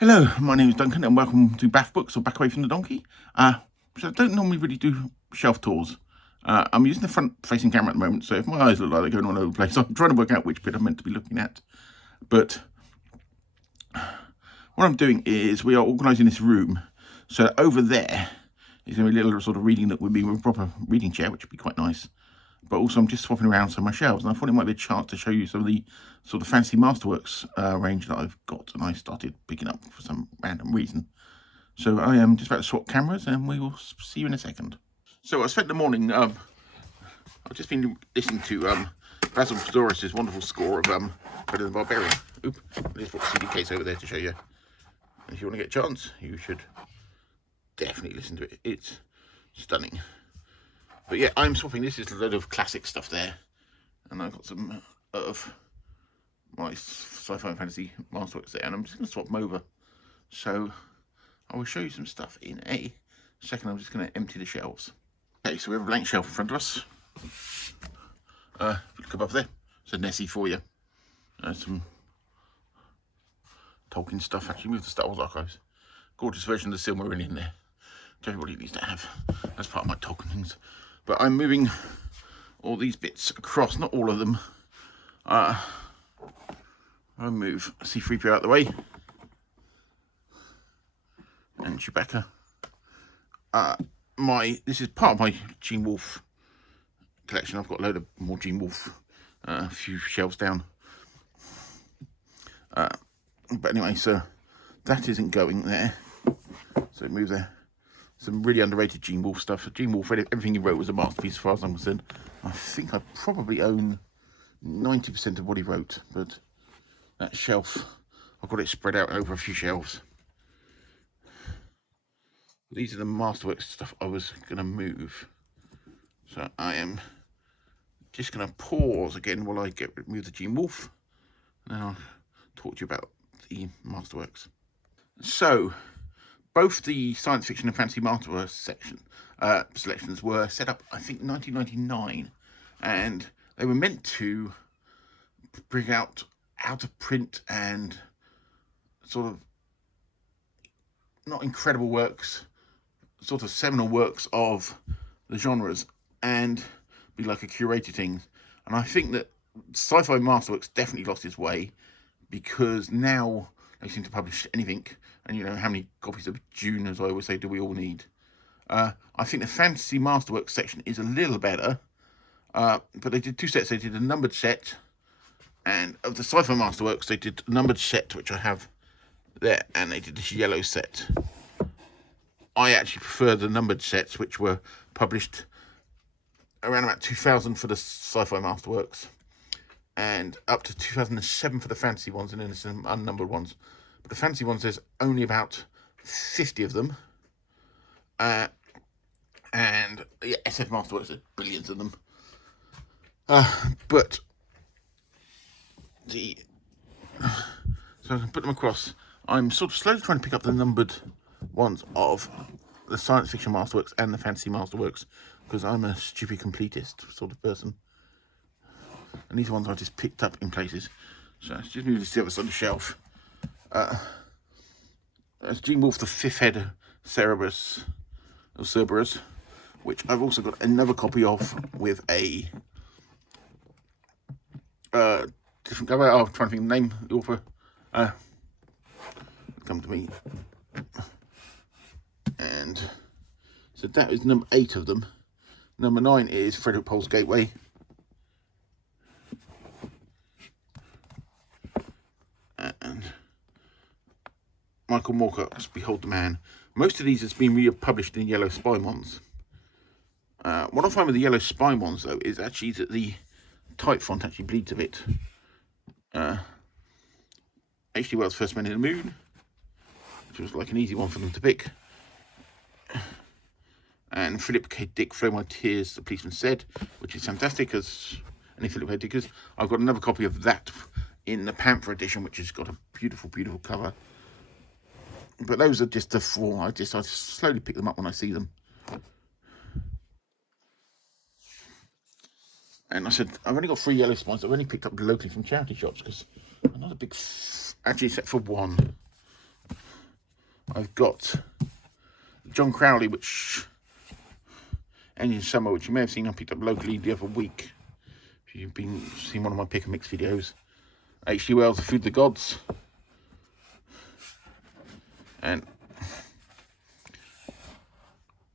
Hello, my name is Duncan and welcome to Bath Books or Back Away from the Donkey. So I don't normally really do shelf tours. I'm using the front facing camera at the moment, so if my eyes look like they're going all over the place, I'm trying to work out which bit I'm meant to be looking at. But what I'm doing is we are organising this room, so over there is going to be a little sort of reading nook with me with a proper reading chair, which would be quite nice. But also I'm just swapping around some of my shelves, and I thought it might be a chance to show you some of the sort of fancy Masterworks range that I've got, and I started picking up for some random reason. So I am just about to swap cameras, and we will see you in a second. So I spent the morning, I've just been listening to Basil Doris's wonderful score of Better Than Barbarian. Oop, there's a CD case over there to show you. And if you want to get a chance, you should definitely listen to it. It's stunning. But yeah, I'm swapping. This is a load of classic stuff there, and I've got some of my sci-fi and fantasy Masterworks there, and I'm just going to swap them over. So I will show you some stuff in a second. I'm just going to empty the shelves. Okay, so we have a blank shelf in front of us. Look above there. It's a Nessie for you. Some Tolkien stuff. Actually, move the Star Wars archives. Gorgeous version of the Silmarillion in there, which everybody needs to have as part of my Tolkien things. But I'm moving all these bits across, not all of them. I'll move C3PO out of the way. And Chewbacca. This is part of my Gene Wolfe collection. I've got a load of more Gene Wolfe, a few shelves down. But anyway, so that isn't going there. So it moves there. Some really underrated Gene Wolfe stuff. Gene Wolfe, everything he wrote was a masterpiece as far as I'm concerned. I think I probably own 90% of what he wrote, but that shelf, I've got it spread out over a few shelves. These are the Masterworks stuff I was going to move. So I am just going to pause again while I move the Gene Wolfe. And I'll talk to you about the Masterworks. So both the science fiction and fantasy Masterworks selections were set up, I think, 1999, and they were meant to bring out of print and sort of not incredible works, sort of seminal works of the genres, and be like a curated thing. And I think that Sci-Fi Masterworks definitely lost its way, because now they seem to publish anything, and you know, how many copies of Dune, as I always say, do we all need? I think the Fantasy Masterworks section is a little better, but they did two sets. They did a numbered set, and of the Sci-Fi Masterworks, they did a numbered set, which I have there, and they did this yellow set. I actually prefer the numbered sets, which were published around about 2000 for the Sci-Fi Masterworks, and up to 2007 for the fantasy ones, and then some unnumbered ones. But the fantasy ones, there's only about 50 of them. And yeah, SF Masterworks, there's billions of them. But so I can put them across. I'm sort of slowly trying to pick up the numbered ones of the science fiction Masterworks and the fantasy Masterworks, because I'm a stupid completist sort of person. And these ones I just picked up in places. So let's just move this to the other side of the shelf. There's Gene Wolfe, the fifth head of Cerberus, which I've also got another copy of with a different cover. I'm trying to think of the name of the author. Come to me. And so that is number 8 of them. Number 9 is Frederick Pohl's Gateway. And Michael Moorcock's Behold the Man. Most of these has been republished in Yellow Spine ones. What I find with the Yellow Spine ones, though, is actually that the type font actually bleeds a bit. H.G. Wells' First Men in the Moon, which was like an easy one for them to pick. And Philip K. Dick, Flow My Tears, The Policeman Said, which is fantastic, as any Philip K. Dickers. I've got another copy of that in the Panther edition, which has got a beautiful, beautiful cover. But those are just the 4. I slowly pick them up when I see them. And I said, I've only got 3 Yellow Spines. I've only picked up locally from charity shops, because I'm not a big, actually, except for one. I've got John Crowley, which Engine Summer, which you may have seen I picked up locally the other week. If you've seen one of my pick and mix videos. H.G. Wells' The Food of the Gods. And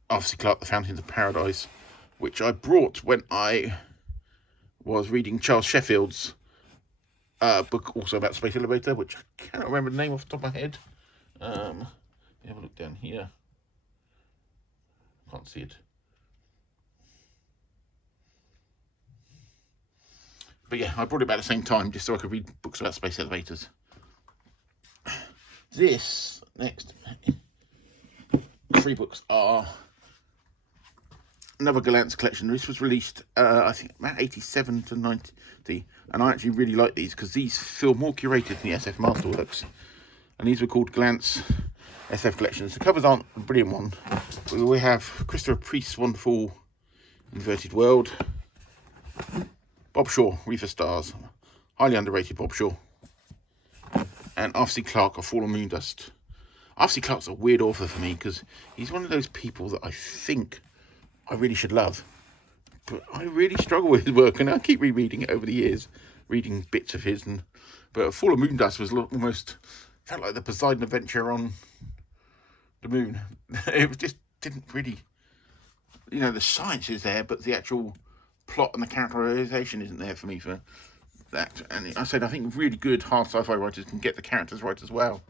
Arthur Clarke, The Fountains of Paradise, which I brought when I was reading Charles Sheffield's book, also about Space Elevator, which I cannot remember the name off the top of my head. Have a look down here. Can't see it. But yeah, I brought it about at the same time, just so I could read books about space elevators. This next 3 books are another Glance collection. This was released, I think, about 87 to 90, and I actually really like these because these feel more curated than the SF Masterworks. And these were called Glance SF collections. The covers aren't a brilliant one. We have Christopher Priest's wonderful Inverted World, Bob Shaw, Reefer Stars, highly underrated Bob Shaw, and Arthur C. Clarke of Fallen Moon Dust. Arthur C. Clarke's a weird author for me because he's one of those people that I think I really should love, but I really struggle with his work, and I keep rereading it over the years, reading bits of his. But Fallen Moon Dust was almost felt like the Poseidon adventure on the moon. It just didn't really, the science is there, but the actual plot and the characterization isn't there for me for that. And I think really good hard sci-fi writers can get the characters right as well.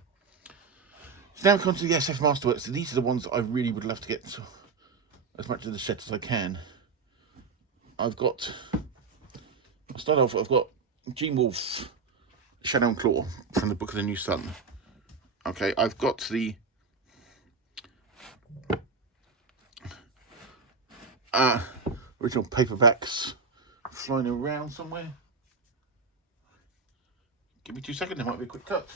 So now we come to the SF Masterworks. These are the ones that I really would love to get as much of the set as I can. I've got Gene Wolfe, Shadow and Claw from the Book of the New Sun. Okay, I've got the original paperbacks flying around somewhere. Give me 2 seconds, there might be a quick cut.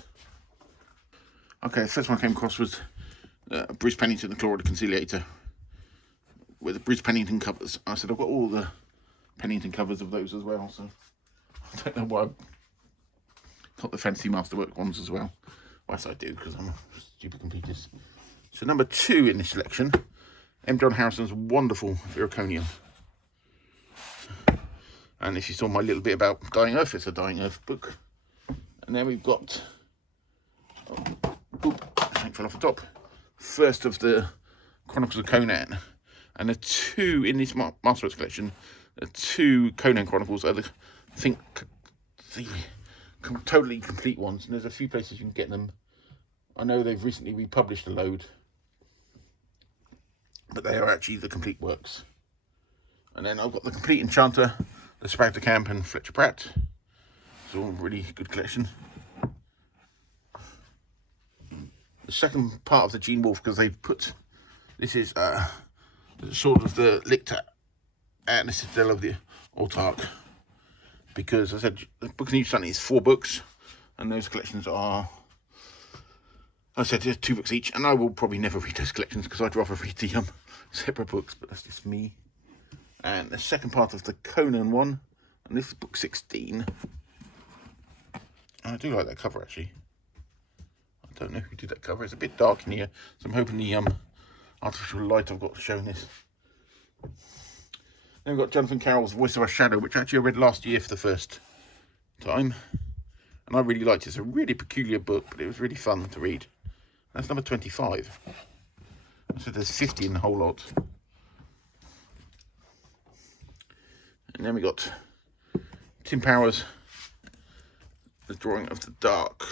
Okay, the first one I came across was Bruce Pennington, The Claw of the Conciliator, with the Bruce Pennington covers. I said I've got all the Pennington covers of those as well, so I don't know why I've got the Fantasy Masterwork ones as well. Well, yes, I do, because I'm a stupid completist. So number 2 in this selection, M. John Harrison's wonderful Viraconian. And if you saw my little bit about Dying Earth, it's a Dying Earth book. And then we've got, something fell off the top, first of the Chronicles of Conan. And the 2 in this Masterworks collection, the 2 Conan Chronicles are the totally complete ones. And there's a few places you can get them. I know they've recently republished a load, but they are actually the complete works. And then I've got the Complete Enchanter, the Spectre Camp, and Fletcher Pratt. It's all really good collection. The second part of the Gene Wolfe, because they've put, this is sort of the Lictor and the Citadel of the Autarch. Because I said the Book of the New Sun is 4 books, and those collections are, I said, 2 books each, and I will probably never read those collections because I'd rather read the separate books, but that's just me. And the second part of the Conan one, and this is book 16. I do like that cover, actually. I don't know who did that cover. It's a bit dark in here, so I'm hoping the artificial light I've got showing this. Then we've got Jonathan Carroll's Voice of a Shadow, which actually I read last year for the first time, and I really liked it. It's a really peculiar book, but it was really fun to read. That's number 25. So there's 50 in the whole lot. And then we got Tim Powers, The Drawing of the Dark.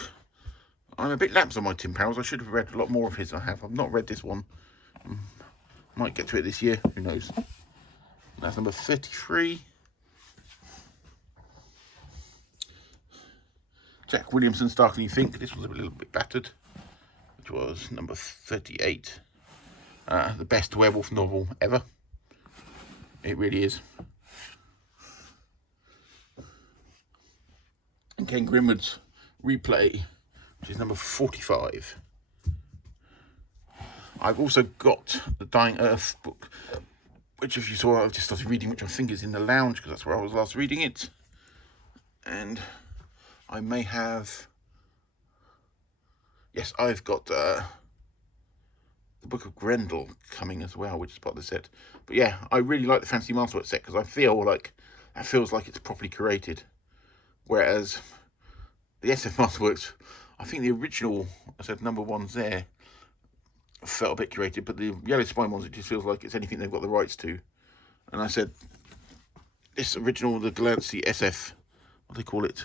I'm a bit lapsed on my Tim Powers. I should have read a lot more of his. I've not read this one. Might get to it this year. Who knows? That's number 33. Jack Williamson's Darker Than You Think. This was a little bit battered. Which was number 38. The best werewolf novel ever. It really is. And Ken Grimwood's Replay, which is number 45. I've also got the Dying Earth book, which, if you saw, I've just started reading, which I think is in the lounge because that's where I was last reading it. And I may have, yes, I've got the Book of Grendel coming as well, which is part of the set. But yeah, I really like the Fantasy Masterworks set because I feel like that feels like it's properly curated. Whereas the SF Masterworks, I think the original, I said number ones there, felt a bit curated, but the Yellow Spine ones, it just feels like it's anything they've got the rights to. And I said, this original, the Delancey SF, what do they call it?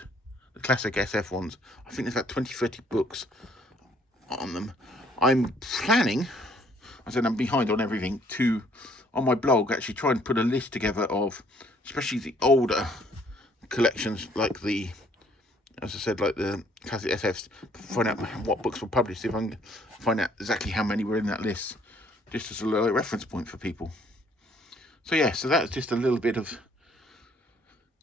The classic SF ones, I think there's about 20, 30 books on them. I'm planning, I said I'm behind on everything, to, on my blog, actually try and put a list together of, especially the older collections, like the, as I said, like the classic SFs, find out what books were published, see if I can find out exactly how many were in that list, just as a little reference point for people. So yeah, so that's just a little bit of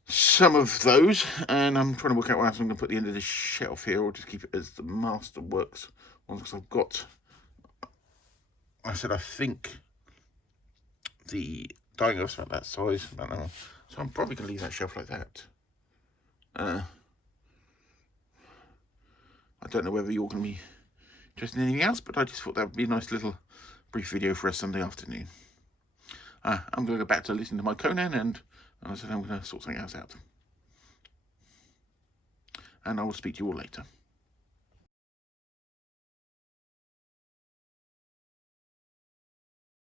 some of those, and I'm trying to work out where else I'm going to put the end of this shelf here, or just keep it as the Masterworks ones, because I've got, I said, I think the diagonals about that size, I don't know, so I'm probably going to leave that shelf like that. I don't know whether you're going to be interested in anything else, but I just thought that would be a nice little brief video for a Sunday afternoon. I'm going to go back to listening to my Conan, and I said I'm going to sort something else out. And I will speak to you all later.